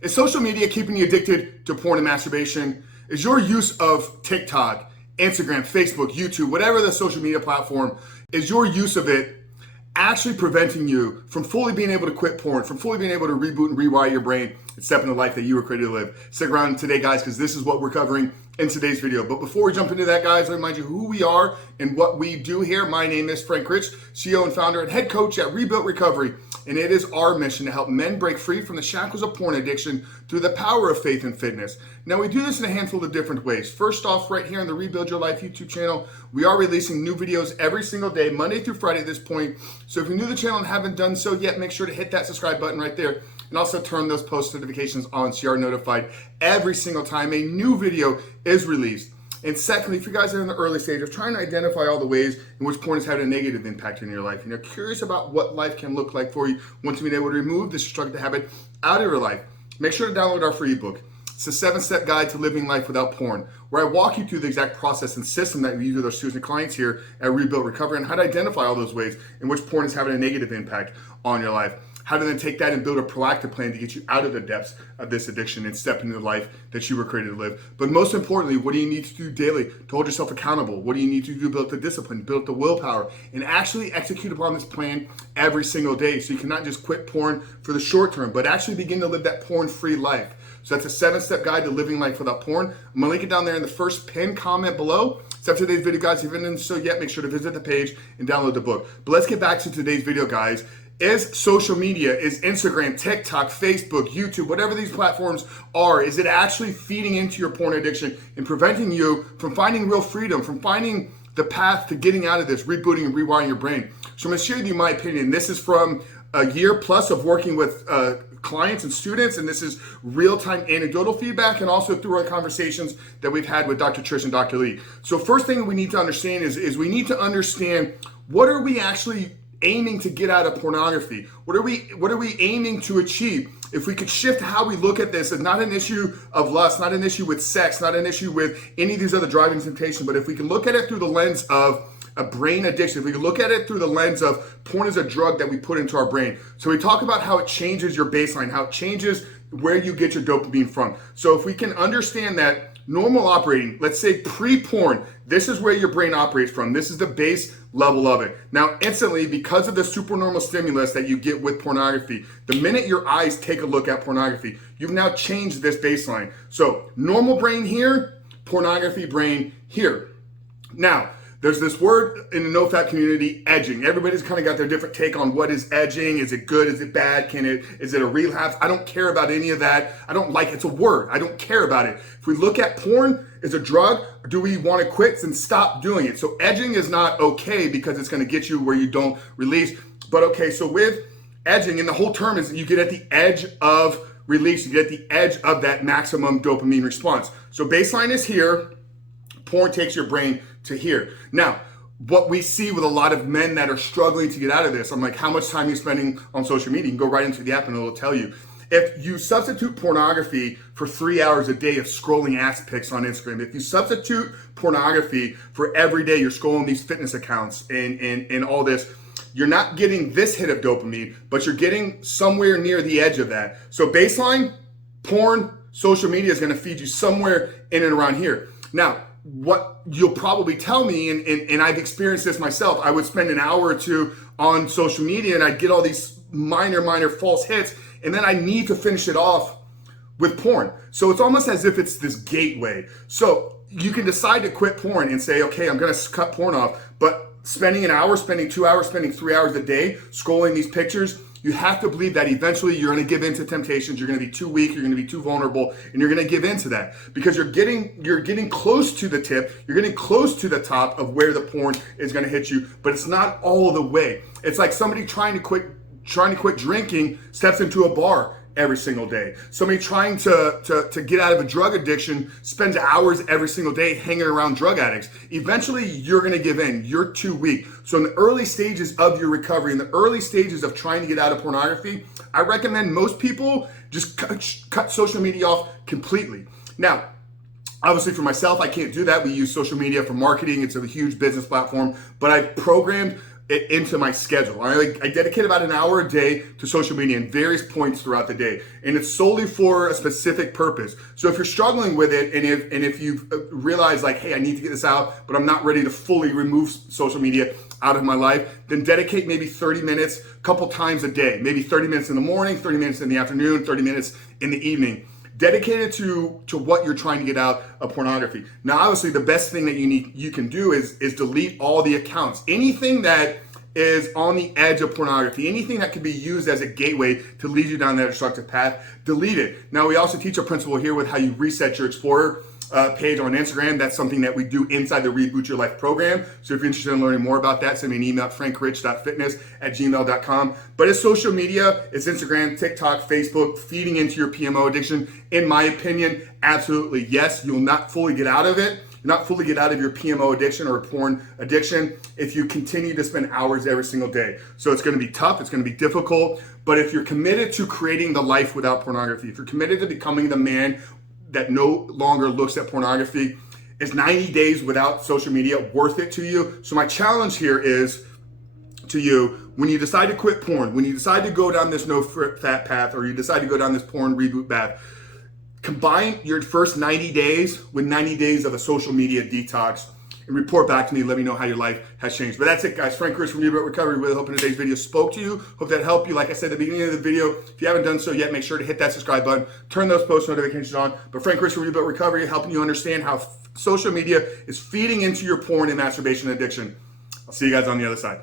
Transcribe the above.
Is social media keeping you addicted to porn and masturbation? Is your use of TikTok, Instagram, Facebook, YouTube, whatever the social media platform, is your use of it actually preventing you from fully being able to quit porn, from fully being able to reboot and rewire your brain and step into the life that you were created to live? Stick around today, guys, because this is what we're covering in today's video. But before we jump into that, guys, let me remind you who we are and what we do here. My name is Frank Rich, CEO and founder and head coach at Rebuilt Recovery. And it is our mission to help men break free from the shackles of porn addiction through the power of faith and fitness. Now, we do this in a handful of different ways. First off, right here on the Rebuild Your Life YouTube channel, we are releasing new videos every single day, Monday through Friday at this point. So if you're new to the channel and haven't done so yet, make sure to hit that subscribe button right there. And also turn those post notifications on so you are notified every single time a new video is released. And secondly, if you guys are in the early stage of trying to identify all the ways in which porn has had a negative impact in your life, and you're curious about what life can look like for you once you've been able to remove this destructive habit out of your life, make sure to download our free ebook. It's a 7-step guide to living life without porn, where I walk you through the exact process and system that we use with our students and clients here at Rebuilt Recovery and how to identify all those ways in which porn is having a negative impact on your life. How to then take that and build a proactive plan to get you out of the depths of this addiction and step into the life that you were created to live. But most importantly, what do you need to do daily to hold yourself accountable? What do you need to do to build the discipline, build the willpower, and actually execute upon this plan every single day so you can not just quit porn for the short term, but actually begin to live that porn-free life. So that's a 7-step guide to living life without porn. I'm gonna link it down there in the first pinned comment below. So after today's video, guys, if you haven't done so yet, make sure to visit the page and download the book. But let's get back to today's video, guys. Is social media, is Instagram, TikTok, Facebook, YouTube, whatever these platforms are, is it actually feeding into your porn addiction and preventing you from finding real freedom, from finding the path to getting out of this, rebooting and rewiring your brain? So I'm gonna share with you my opinion. This is from a year plus of working with clients and students, and this is real-time anecdotal feedback and also through our conversations that we've had with Dr. Trish and Dr. Lee. So first thing we need to understand is we need to understand, what are we actually aiming to get out of pornography? What are we aiming to achieve? If we could shift how we look at this, it's not an issue of lust, not an issue with sex, not an issue with any of these other driving temptations, but if we can look at it through the lens of a brain addiction, if we can look at it through the lens of porn is a drug that we put into our brain. So we talk about how it changes your baseline, how it changes where you get your dopamine from. So if we can understand that normal operating, let's say pre-porn, this is where your brain operates from. This is the base level of it. Now, instantly, because of the supernormal stimulus that you get with pornography, the minute your eyes take a look at pornography, you've now changed this baseline. So normal brain here, pornography brain here. Now, there's this word in the NoFap community, edging. Everybody's kind of got their different take on what is edging. Is it good? Is it bad? Is it a relapse? I don't care about any of that. I don't like, it's a word. I don't care about it. If we look at porn as a drug, do we want to quit and stop doing it? So edging is not okay because it's going to get you where you don't release. But okay, so with edging, and the whole term is you get at the edge of release. You get at the edge of that maximum dopamine response. So baseline is here. Porn takes your brain to here. Now, what we see with a lot of men that are struggling to get out of this, I'm like, how much time are you spending on social media? You can go right into the app and it'll tell you. If you substitute pornography for 3 hours a day of scrolling ass pics on Instagram, if you substitute pornography for every day you're scrolling these fitness accounts and all this, you're not getting this hit of dopamine, but you're getting somewhere near the edge of that. So baseline, porn, social media is gonna feed you somewhere in and around here. Now, what you'll probably tell me, and I've experienced this myself, I would spend an hour or two on social media and I'd get all these minor false hits, and then I need to finish it off with porn. So it's almost as if it's this gateway. So you can decide to quit porn and say, okay, I'm gonna cut porn off, but spending an hour, spending 2 hours, spending 3 hours a day scrolling these pictures, you have to believe that eventually you're going to give in to temptations. You're going to be too weak. You're going to be too vulnerable, and you're going to give in to that because you're getting close to the tip. You're getting close to the top of where the porn is going to hit you, but it's not all the way. It's like somebody trying to quit drinking steps into a bar every single day. Somebody trying to get out of a drug addiction spends hours every single day hanging around drug addicts. Eventually, you're going to give in. You're too weak. So in the early stages of your recovery, in the early stages of trying to get out of pornography, I recommend most people just cut social media off completely. Now, obviously for myself, I can't do that. We use social media for marketing. It's a huge business platform, but I've programmed it into my schedule. I dedicate about an hour a day to social media in various points throughout the day, and it's solely for a specific purpose. So if you're struggling with it, and if you've realized like, hey, I need to get this out, but I'm not ready to fully remove social media out of my life, then dedicate maybe 30 minutes a couple times a day, maybe 30 minutes in the morning, 30 minutes in the afternoon, 30 minutes in the evening, dedicated to what you're trying to get out of pornography. Now, obviously, the best thing that you can do is delete all the accounts. Anything that is on the edge of pornography, anything that can be used as a gateway to lead you down that destructive path, delete it. Now, we also teach a principle here with how you reset your Explorer page on Instagram. That's something that we do inside the Reboot Your Life program. So if you're interested in learning more about that, send me an email at frankrich.fitness@gmail.com. But it's social media, it's Instagram, TikTok, Facebook, feeding into your PMO addiction. In my opinion, absolutely yes. You'll not fully get out of it. You'll not fully get out of your PMO addiction or porn addiction if you continue to spend hours every single day. So it's going to be tough. It's going to be difficult. But if you're committed to creating the life without pornography, if you're committed to becoming the man that no longer looks at pornography, is 90 days without social media worth it to you? So my challenge here is to you, when you decide to quit porn, when you decide to go down this NoFap path, or you decide to go down this porn reboot path, combine your first 90 days with 90 days of a social media detox and report back to me. Let me know how your life has changed. But that's it, guys. Frank Rich from Reboot Recovery. Really hoping today's video spoke to you. Hope that helped you. Like I said at the beginning of the video, if you haven't done so yet, make sure to hit that subscribe button. Turn those post notifications on. But Frank Rich from Reboot Recovery, helping you understand how social media is feeding into your porn and masturbation addiction. I'll see you guys on the other side.